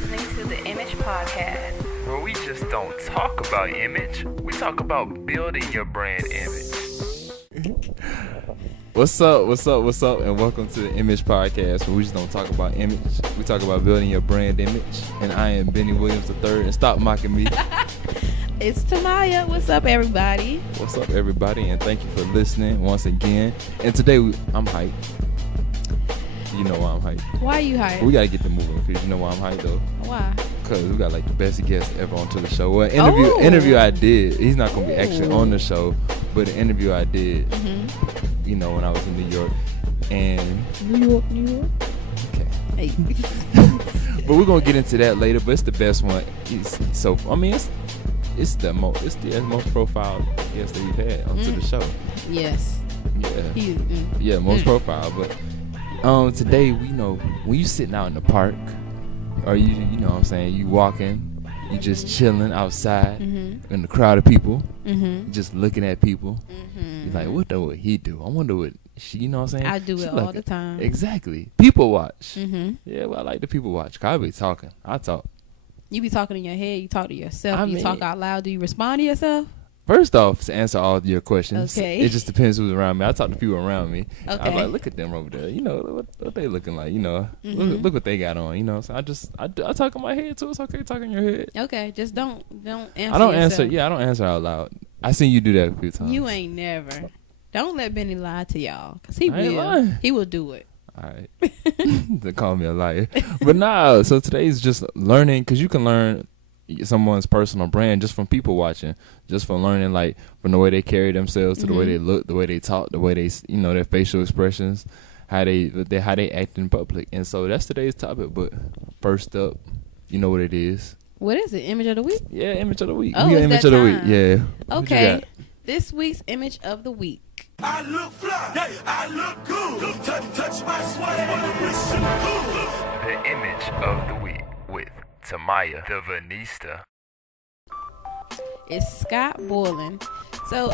listening to the Image Podcast, where we just don't talk about image. We talk about building your brand image. What's up, and welcome to the Image Podcast, where we just don't talk about image. We talk about building your brand image. And I am Bennie Williams III, and stop mocking me. It's Timaya. What's up, everybody? What's up, everybody, and thank you for listening once again. And today, I'm hyped. You know why I'm hyped. Why are you hyped? We got to get them moving, because you know why I'm hyped, though. Why? Because we got, like, the best guest ever onto the show. Well, interview I did. He's not going to be actually on the show, but the interview I did, you know, when I was in New York. And New York. Okay. Hey. But we're going to get into that later, but it's the best one. It's the most profiled guest that we've had onto the show. Yes. Yeah. Yeah, most profile. But today, we know when you sitting out in the park, or you know what I'm saying, you walking, you just chilling outside in the crowd of people, just looking at people. You're like, what would he do? I wonder what she, you know what I'm saying? I do it all the time. Exactly. People watch. Yeah, well, I like the people watch. 'Cause I be talking. I talk. You be talking in your head. You talk to yourself. You talk out loud. Do you respond to yourself? First off, to answer all of your questions, okay. It just depends who's around me. I talk to people around me. Okay. I'm like, look at them over there. You know what they looking like. You know, look what they got on. You know, so I talk in my head too. It's okay talking in your head. Okay, just don't answer. I don't yourself. answer. Yeah, I don't answer out loud. I seen you do that a few times. You ain't never. Don't let Bennie lie to y'all, cause he will. Lying. He will do it. All right, they call me a liar, but no. So today's just learning, cause you can learn someone's personal brand just from people watching, just from learning, like, from the way they carry themselves to the way they look, the way they talk, the way they, you know, their facial expressions, how they act in public. And so that's today's topic. But first up, you know what it is. What is it? Image of the week? Yeah, image of the week. Oh, we got it's image that of the time. week. Yeah. Okay. This week's image of the week. I look fly, yeah, I look cool. Touch my swag, wish you cool. The image of the week with Timaya Theevenista. It's Scott Boylan. So,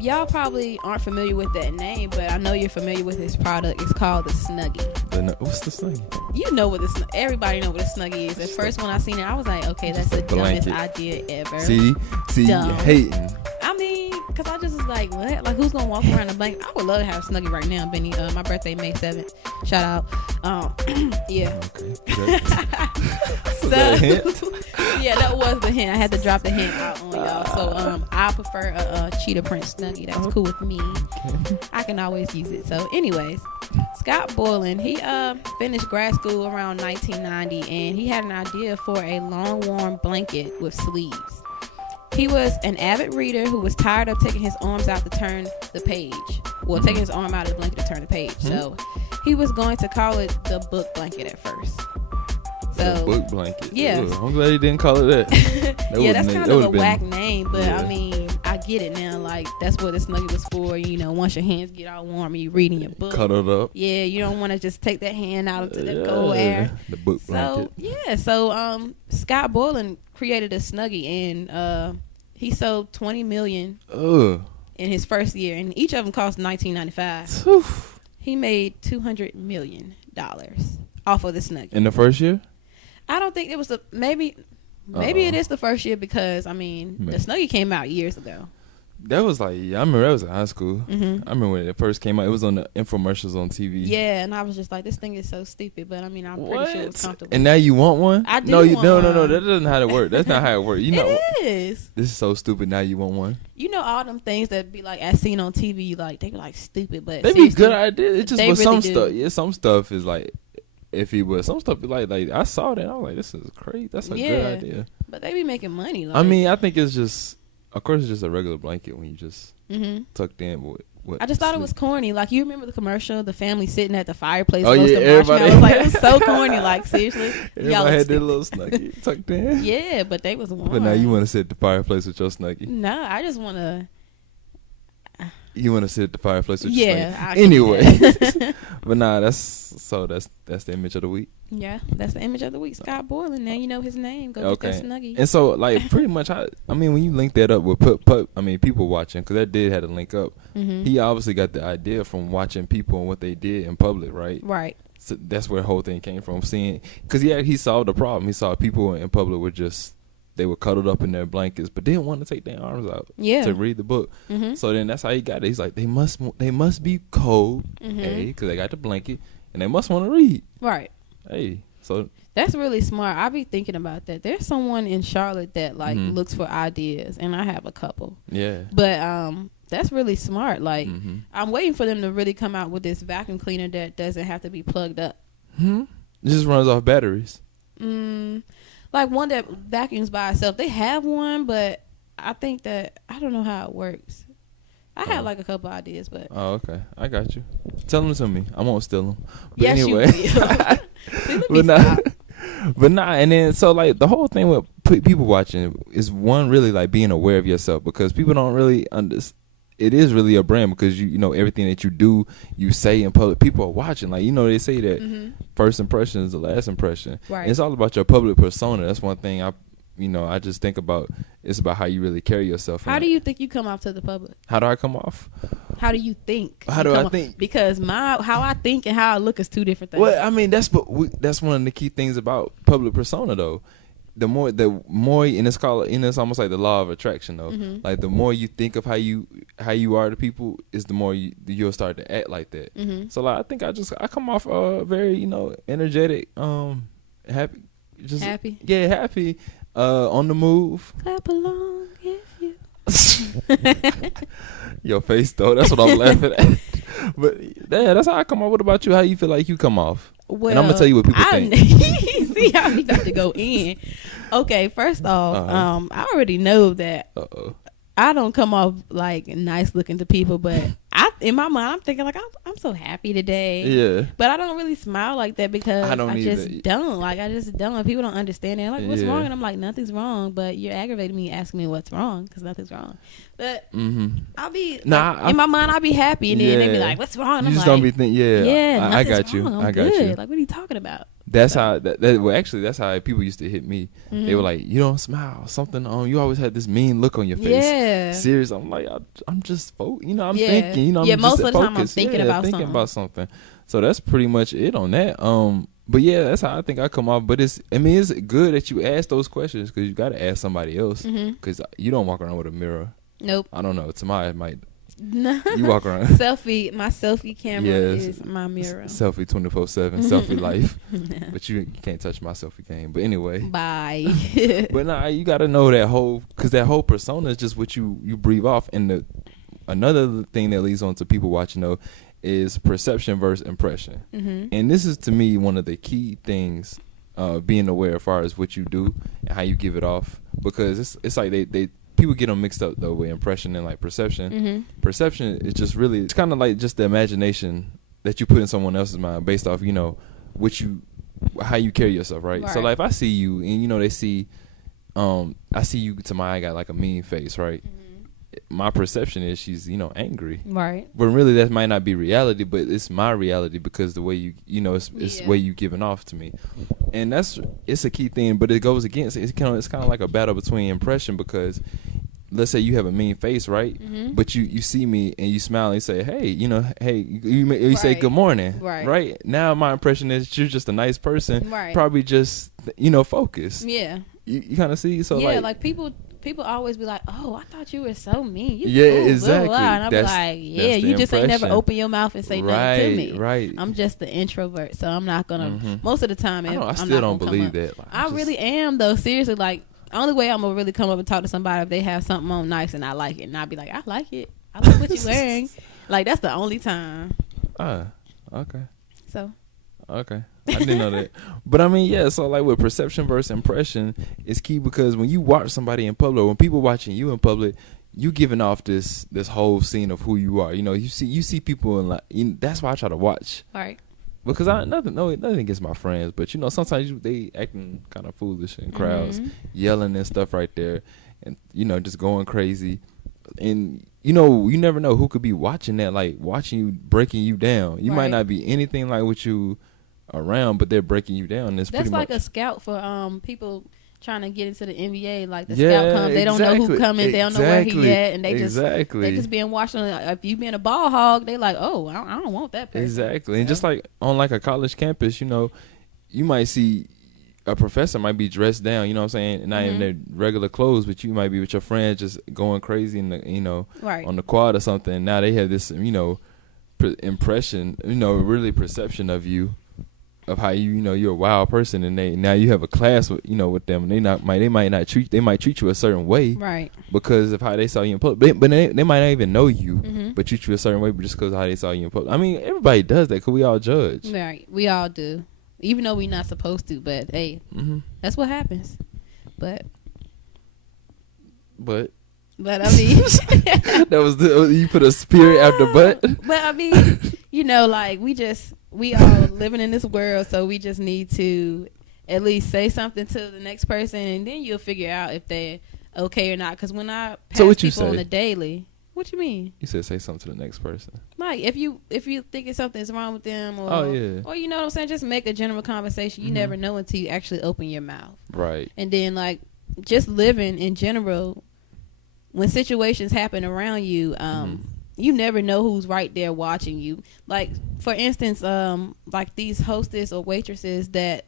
y'all probably aren't familiar with that name, but I know you're familiar with his product. It's called the Snuggie. What's the thing? You know what everybody know what a Snuggie is. At first, when I seen it, I was like, okay, that's the dumbest idea ever. See, you hating. I mean, because I just was like, what? Like, who's going to walk around the blanket? I would love to have a Snuggie right now, Benny. My birthday, May 7th. Shout out. Yeah. Okay. So, yeah, that was the hint. I had to drop the hint out on y'all. So, I prefer a cheetah print Snuggie. That's cool with me. Okay. I can always use it. So, anyways, Scott Boylan, he finished grad school around 1990, and he had an idea for a long, warm blanket with sleeves. He was an avid reader who was tired of taking his arms out to turn the page. Well, taking his arm out of the blanket to turn the page. So he was going to call it the book blanket at first. So the book blanket. Yeah. I'm glad he didn't call it that. Yeah, that's kind of a whack name, but I mean, I get it now. Like, that's what the Snuggie was for. You know, once your hands get all warm and you're reading your book. Cuddled up. Yeah, you don't want to just take that hand out into the cold air. The book blanket. So Scott Boylan created a Snuggie, and he sold 20 million in his first year, and each of them cost $19.95. He made $200 million off of the Snuggie In the first year? I don't think it was maybe it is the first year, because I mean the Snuggie came out years ago. That was like, I remember that was in high school. I remember when it first came out. It was on the infomercials on TV. Yeah, and I was just like, this thing is so stupid, but I mean, I'm pretty sure it's comfortable. And now you want one? I do. No, want one. no. That doesn't how it work. That's not how it works. You know, it is. This is so stupid. Now you want one? You know, all them things that be like as seen on TV, like they be like stupid, but they be good ideas. It's just they with really some stuff. Yeah, some stuff is like iffy, but some stuff is like I saw that. I was like, this is crazy. That's a good idea. But they be making money. Like, I mean, I think it's just, of course, it's just a regular blanket when you just tucked in with I just thought it was corny. Like, you remember the commercial, the family sitting at the fireplace, oh yeah, everybody. Like, it was so corny. Like, seriously, everybody had their little Snuggie tucked in. Yeah, but they was warm. But now you want to sit at the fireplace with your Snuggie. No, I just want to. You want to sit at the fireplace with your Snuggie. Yeah. Anyway, but nah, that's the image of the week. Yeah, that's the image of the week. Scott Boylan. Now you know his name. Go get that Snuggie. And so, like, pretty much, I mean, when you link that up with people watching, because that did have to link up. He obviously got the idea from watching people and what they did in public, right? Right. So that's where the whole thing came from. Seeing, because he solved the problem. He saw people in public were just, they were cuddled up in their blankets, but didn't want to take their arms out to read the book. So then that's how he got it. He's like, they must be cold, because they got the blanket, and they must want to read. Right. Hey, so that's really smart. I be thinking about that. There's someone in Charlotte that like looks for ideas, and I have a couple. Yeah. But that's really smart. Like I'm waiting for them to really come out with this vacuum cleaner that doesn't have to be plugged up. It just runs off batteries. Like one that vacuums by itself. They have one, but I think that I don't know how it works. I have like a couple ideas, but okay, I got you. Tell them to me. I won't steal them. But yes, anyway. you will. But nah, and then so like the whole thing with people watching is one really like being aware of yourself, because people don't really understand. It is really a brand, because you know everything that you do, you say in public, people are watching. Like, you know, they say that first impression is the last impression. Right. And it's all about your public persona. That's one thing I just think about. It's about how you really carry yourself. How do you think you come off to the public? How do I come off? How do you think? How do I think? Because how I think and how I look is two different things. Well, I mean, that's one of the key things about public persona, though. The more, and it's almost like the law of attraction, though. Like the more you think of how you are to people, is the more you'll start to act like that. So like, I think I come off very energetic, happy, just happy. Yeah, happy, on the move. Clap along if you. Your face though, that's what I'm laughing at. But yeah, that's how I come off. What about you? How you feel like you come off? Well, and I'm gonna tell you what people think. See how we about to go in. Okay, first off, I already know that I don't come off like nice looking to people, but in my mind I'm thinking like I'm so happy today. Yeah. But I don't really smile like that because I just don't. Like I just don't. People don't understand it. Like, what's wrong? And I'm like, nothing's wrong, but you're aggravating me asking me what's wrong, because nothing's wrong. But I'll be in my mind I'll be happy, and then they be like, what's wrong? And you I'm just like, don't be thinking. Yeah, I got you. I'm I got good. you. Like, what are you talking about? That's how actually that's how people used to hit me. They were like, you don't smile, something you always had this mean look on your face. Yeah. Serious. I'm like, I'm just thinking, I'm most just of the time I'm focused. thinking about something. So that's pretty much it on that. But yeah, that's how I think I come off. But it's good that you ask those questions, because you got to ask somebody else, because you don't walk around with a mirror. Nope. I don't know. Timaya might. No. You walk around. My selfie camera is my mirror. Selfie 24/7, selfie life. But you can't touch my selfie game. But anyway. Bye. But nah, you gotta know because that whole persona is just what you breathe off. And another thing that leads on to people watching though is perception versus impression. And this is to me one of the key things, being aware as far as what you do and how you give it off, because it's like they people get them mixed up though with impression and like perception. Perception is just really, it's kind of like just the imagination that you put in someone else's mind based off how you carry yourself, right? So like if I see you and they see I see you, Timaya got like a mean face, right? My perception is she's angry, right? But really that might not be reality, but it's my reality because the way you it's the way you giving off to me. And it's a key thing, but it goes against it's kind of like a battle between impression, because let's say you have a mean face, right? But you see me and you smile and you say, hey, you say good morning, right? Now my impression is you're just a nice person, probably just focused. You kind of see, so like people always be like, oh, I thought you were so mean. Exactly. Blah, blah. And I'm like, yeah, you just ain't never open your mouth and say nothing to me. Right. I'm just the introvert, so I'm not gonna. Most of the time, I still don't believe that. Like, I really am though. Seriously, like only way I'm gonna really come up and talk to somebody if they have something on nice and I like it, and I'll be like, I like it. I like what you're wearing. Like that's the only time. Okay. So. Okay. I didn't know that. But I mean, yeah, so like with perception versus impression, it's key, because when you watch somebody in public, when people watching you in public, you giving off this whole scene of who you are. You see people, and like that's why I try to watch. Right. Because nothing against my friends, but sometimes they acting kind of foolish in crowds, yelling and stuff right there, and just going crazy. And you never know who could be watching that, like watching you, breaking you down. You might not be anything like what you around, but they're breaking you down. That's like a scout for people trying to get into the NBA, like the Yeah, scout comes, they don't know who coming, they don't know where exactly. he at, and they Exactly. just being watched on. If you being a ball hog, they like, oh, I don't want that person. Exactly. And just like on like a college campus, you know, you might see a professor might be dressed down, you know what I'm saying, not in their regular clothes, but you might be with your friends just going crazy in the, you know, Right. on the quad or something. And now they have this, you know, impression, you know, really perception of you, of how you know you're a wild person, and now you have a class with, you know, with them, and they might treat you a certain way, Right. because of how they saw you in public, but they might not even know you, but treat you a certain way, but just because of how they saw you in public. I mean, everybody does that because we all judge. Right. We all do, even though we're not supposed to. But hey, that's what happens. But I mean, that was you put a spirit after but. But I mean, you know, like we all living in this world, so we just need to at least say something to the next person, and then you'll figure out if they're okay or not. Because when I pass people on the daily, what you mean? You said say something to the next person. Like if you thinking something's wrong with them, or or you know what I'm saying, just make a general conversation. You never know until you actually open your mouth. Right. And then like just living in general, when situations happen around you, you never know who's right there watching you. Like for instance, like these hostess or waitresses that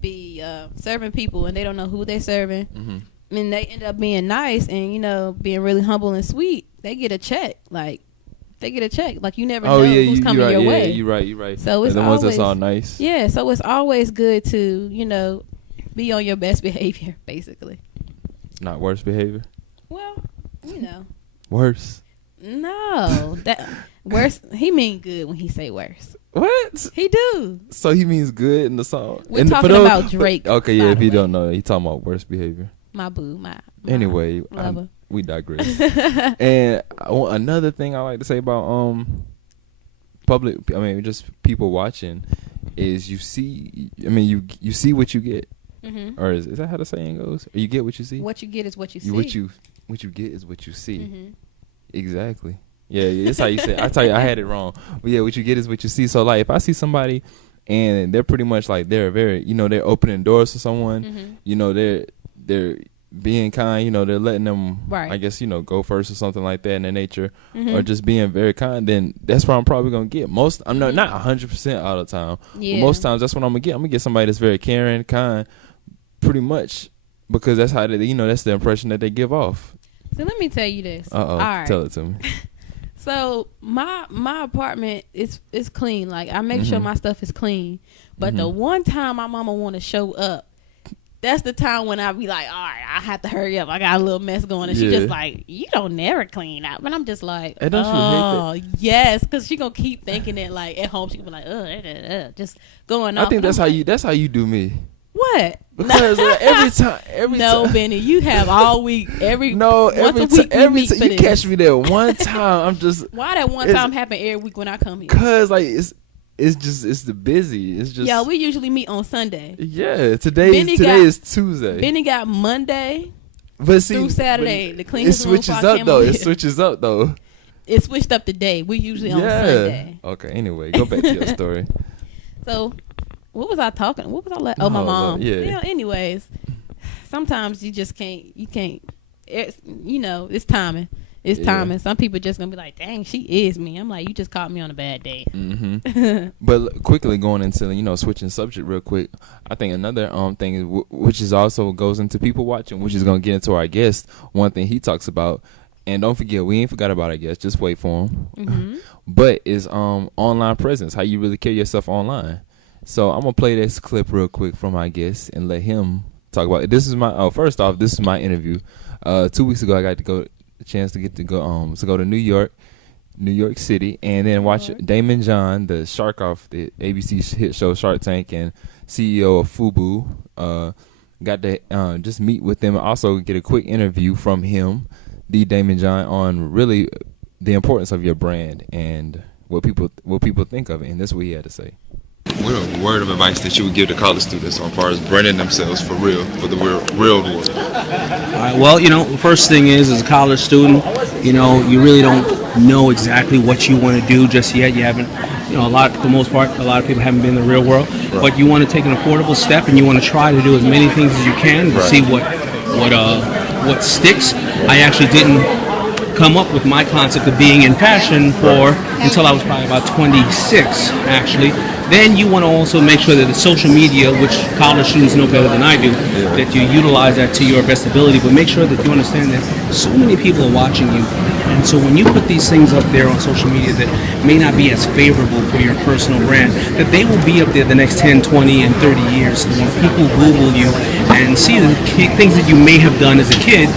be serving people and they don't know who they're serving, and they end up being nice and, you know, being really humble and sweet. They get a check. Like you never know who's coming your way. You're right. So it's the always, ones that's all nice. Yeah, so it's always good to, you know, be on your best behavior, basically. Not worse behavior. Well, you know. Worse. No, that worse. He mean good when he say worse. What? He do. So he means good in the song. We're talking about Drake. Okay, yeah. If you don't know, he talking about worse behavior. My boo, my anyway, lover. We digress. And another thing I like to say about public, I mean, just people watching, is you see. I mean, you see what you get. Or is that how the saying goes? Or you get what you see. What you get is what you see. What you get is what you see. Exactly. Yeah, that's how you say it. I tell you, I had it wrong. But yeah, what you get is what you see. So like, if I see somebody and they're pretty much like they're very, you know, they're opening doors to someone, you know, they're being kind, you know, they're letting them, I guess, you know, go first or something like that in their nature, or just being very kind, then that's what I'm probably gonna get. I'm not 100% all the time, but most times that's what I'm gonna get. I'm gonna get somebody that's very caring, kind, pretty much, because that's how they, you know, that's the impression that they give off. So let me tell you this. All right. Tell it to me. So my apartment is clean. Like I make sure my stuff is clean. But the one time my mama want to show up, that's the time when I be like, all right, I have to hurry up. I got a little mess going, and she just like, you don't never clean up. And I'm just like, hey, don't you hate that? Yes, because she gonna keep thinking that like at home she gonna be like, just going off. I think that's how you do me. What? Because every time, Benny, you have all week, every time you catch me there one time. I'm just why that one time happen every week when I come here? Cause like it's the busy. It's just yeah. We usually meet on Sunday. Yeah, today is Tuesday. Benny got Monday, but see, through Saturday. The clean it switches up though. It switches up though. It switched up today. We usually on Sunday. Okay. Anyway, go back to your story. So. What was I talking? What was I like? Oh, my mom. Yeah. Anyways, sometimes you just can't. You can't. You know, it's timing. It's timing. Some people just gonna be like, "Dang, she is me." I'm like, "You just caught me on a bad day." But quickly going into, you know, switching subject real quick. I think another thing is which is also goes into people watching, which is gonna get into our guest. One thing he talks about, and don't forget, we ain't forgot about our guest. Just wait for him. But is online presence. How you really carry yourself online. So I'm gonna play this clip real quick from my guest and let him talk about it. This is my first off, this is my interview. 2 weeks ago, I got the chance to go to New York City, and then watch Daymond John, the shark off the ABC hit show Shark Tank, and CEO of FUBU. Got to just meet with them and also get a quick interview from him, the Daymond John, on really the importance of your brand and what people think of it. And that's what he had to say. What a word of advice that you would give to college students as far as branding themselves for real, for the real world? All right, well, you know, the first thing is, as a college student, you know, you really don't know exactly what you want to do just yet. You haven't for the most part, a lot of people haven't been in the real world. Right. But you want to take an affordable step, and you want to try to do as many things as you can to see what sticks. I actually didn't come up with my concept of being in fashion until I was probably about 26, actually. Then you want to also make sure that the social media, which college students know better than I do, that you utilize that to your best ability, but make sure that you understand that so many people are watching you. And so when you put these things up there on social media that may not be as favorable for your personal brand, that they will be up there the next 10, 20, and 30 years. So when people Google you and see the things that you may have done as a kid,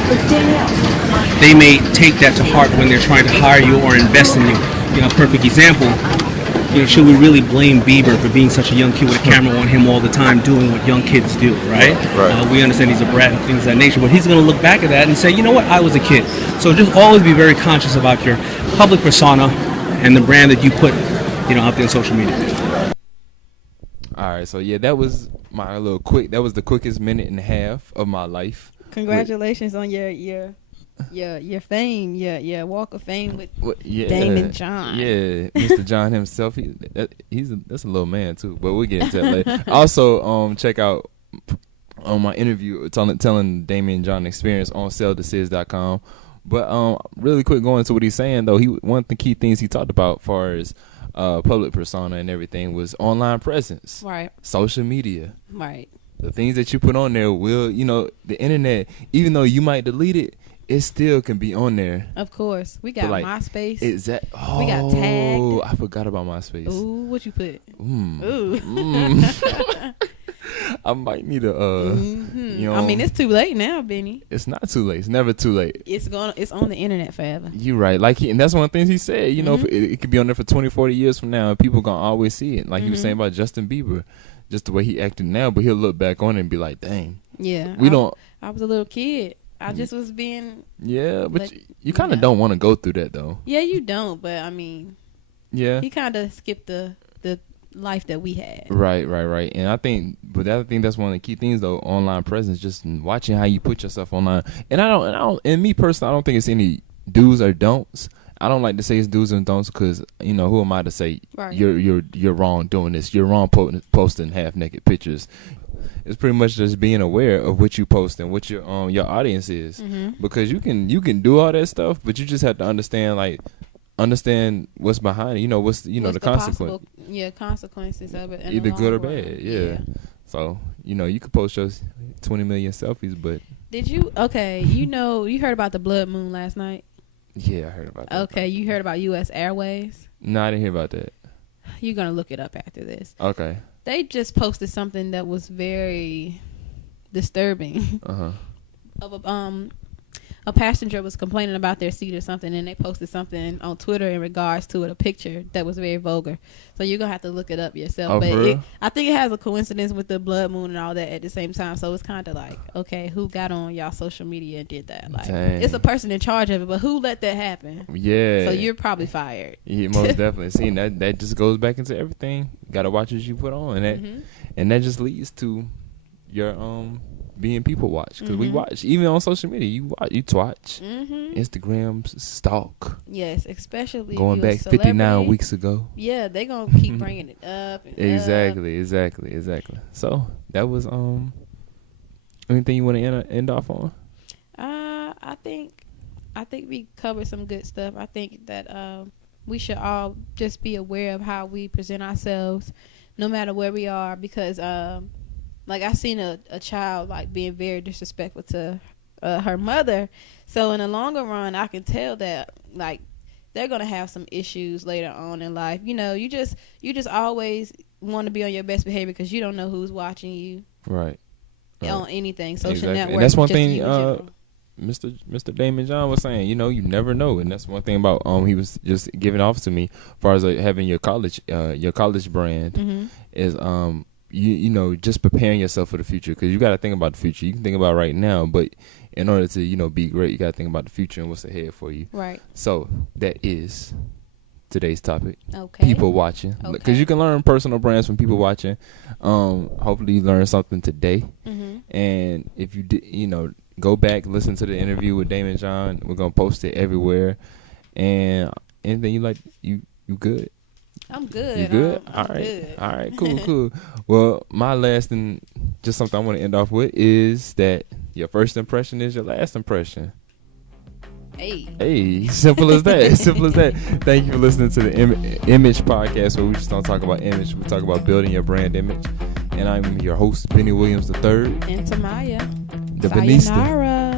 they may take that to heart when they're trying to hire you or invest in you. A perfect example. Should we really blame Bieber for being such a young kid with a camera on him all the time doing what young kids do, right? We understand he's a brat and things of that nature, but he's going to look back at that and say, you know what, I was a kid. So just always be very conscious about your public persona and the brand that you put, out there on social media. All right, so yeah, that was my little that was the quickest minute and a half of my life. Congratulations on your fame, your walk of fame with Daymond John. Yeah, Mr. John himself. That's a little man too, but we'll get into that later. Also, check out my interview telling Daymond John experience on sellthesiz.com. But really quick, going into what he's saying though, one of the key things he talked about as far as public persona and everything was online presence, right? Social media, right? The things that you put on there will, the internet, even though you might delete it, it still can be on there. Of course. We got MySpace. We got tagged. I forgot about MySpace. Ooh, what you put? Ooh. I might need a I mean, it's too late now, Benny. It's not too late. It's never too late. It's on the internet forever. You're right. And that's one of the things he said. It could be on there for 20, 40 years from now, and people gonna always see it. Like he was saying about Justin Bieber, just the way he acted now, but he'll look back on it and be like, dang. Yeah. I was a little kid. I just was being. Yeah, but you kind of don't want to go through that though. Yeah, you don't. But I mean. Yeah. He kind of skipped the life that we had. Right. And I think that's one of the key things though. Online presence, just watching how you put yourself online. And I don't. And me personally, I don't think it's any do's or don'ts. I don't like to say it's do's and don'ts because who am I to say you're wrong doing this? You're wrong posting half naked pictures. It's pretty much just being aware of what you post and what your audience is, because you can do all that stuff, but you just have to understand what's behind it. What's the consequence. Consequences of it. Either good or bad. Yeah. So you could post your 20 million selfies, but did you? Okay, you heard about the blood moon last night. Yeah, I heard about that. Okay, you heard about U.S. Airways? No, I didn't hear about that. You're gonna look it up after this. Okay. They just posted something that was very disturbing. Of a passenger was complaining about their seat or something, and they posted something on Twitter in regards to it, a picture that was very vulgar. So you're gonna have to look it up yourself. But I think it has a coincidence with the blood moon and all that at the same time. So it's kind of like, okay, who got on y'all social media and did that? Like, it's a person in charge of it, but who let that happen? Yeah. So you're probably fired. Yeah, most definitely. See, that just goes back into everything. You gotta watch what you put on, and that just leads to your being people watch, because we watch even on social media. You watch Instagram stalk. Yes, especially going back 59 weeks ago. Yeah, they gonna keep bringing it up. And exactly. So that was anything you want to end off on? I think we covered some good stuff. I think that we should all just be aware of how we present ourselves, no matter where we are, because like I seen a child like being very disrespectful to her mother. So in the longer run, I can tell that like they're gonna have some issues later on in life. You just always want to be on your best behavior because you don't know who's watching you. Right. On anything, social network. And that's one thing Mr. Daymond John was saying. You never know, and that's one thing about he was just giving off to me as far as having your college brand is just preparing yourself for the future, because you got to think about the future. You can think about right now, but in order to be great, you got to think about the future and what's ahead for you. Right. So that is today's topic. Okay. People watching, because you can learn personal brands from people watching. Hopefully you learned something today. And if you did, go back, listen to the interview with Daymond John. We're gonna post it everywhere. And anything you like, you good. I'm good. You good? I'm All right. good. All right. Cool. Well, my last and just something I want to end off with is that your first impression is your last impression. Hey, simple as that. Simple as that. Thank you for listening to the Image Podcast, where we just don't talk about image. We talk about building your brand image. And I'm your host, Bennie Williams III. And Timaya. Theevenista. Sayonara.